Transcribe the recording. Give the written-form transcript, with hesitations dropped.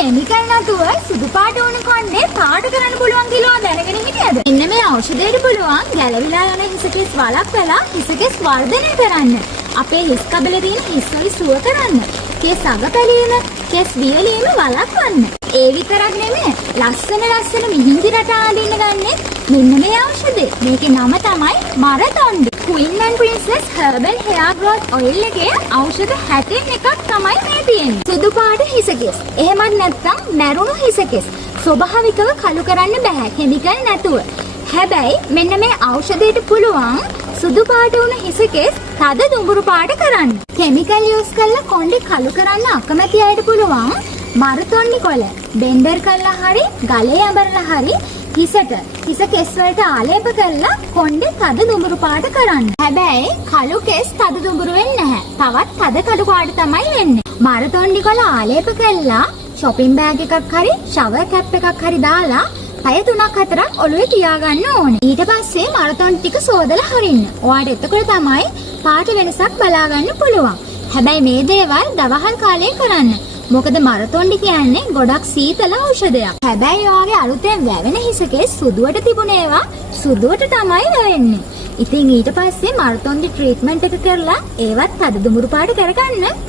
Chemical නැතුව සුදු පාට වුණ කොණ්ඩේ පාට කරන්න පුළුවන් කියලා දැනගෙන හිටියද? එන්න මේ ඖෂධයට පුළුවන් ගැලවිලා යන හිසකෙස් වළක්වලා හිසකෙස් වර්ධනය කරන්න. අපේ හිස් කබලේ තියෙන හිස්වලි සුව කරන්න. කෙස් අග පැලීම, කෙස් වියලීම වළක්වන්න. ඒ විතරක් නෙමෙයි ලස්සන මිහිඳි රට ආදින්න ගන්නෙ මෙන්න මේ ඖෂධය. මේකේ නම තමයි මරතොණ්ඩි. Queen and Princess Herbal Hair Growth Oil එකේ ඖෂධ 61ක් තමයි මේ තියෙන්නේ. සුදු පාට හිසකෙස්. එහෙමත් නැත්නම් මැරුණු හිසකෙස්. ස්වභාවිකව කළු කරන්න බෑ කෙමිකල් නැතුව. හැබැයි මෙන්න මේ ඖෂධයට පුළුවන් සුදු පාට වුණ හිසකෙස් තද දුඹුරු පාට කරන්න. කෙමිකල් යූස් කරලා කොණ්ඩේ කළු කරන්න අකමැති අයට පුළුවන් මරතොණ්ඩි කොළ බෙන්ඩර් කරලා හරි ගලේ අඹරලා හරි හිසට හිස කෙස් වලට ආලේප කරලා කොණ්ඩේ තද දුඹුරු පාට කරන්න. හැබැයි කළු කෙස් තද දුඹුරු වෙන්නේ නැහැ. තවත් තද කළු පාට තමයි වෙන්නේ. මරතොණ්ඩි කොළ ආලේප කරලා shopping bag එකක් හරි shower cap එකක් හරි දාලා පැය 3-4ක් ඔළුවේ තියාගන්න ඕනේ. ඊට පස්සේ මරතොණ්ඩි ටික සෝදලා හරින්න. ඔයාලට එතකොට තමයි පාට වෙනසක් බලා ගන්න පුළුවන්. හැබැයි මේ දේවල් දවහල් කාලේ කරන්න. මොකද මරතොණ්ඩි කියන්නේ ගොඩක් සීතල ඖෂධයක්. හැබැයි ඔයාගේ අලුතෙන් වැවෙන හිසකෙස් සුදුවට තිබුණ ඒවා සුදුවට තමයි වැවෙන්නේ. ඉතින් ඊට පස්සේ මරතොණ්ඩි ට්‍රීට්මන්ට් එක කරලා ඒවත් තද දුඹුරු පාට කරගන්න.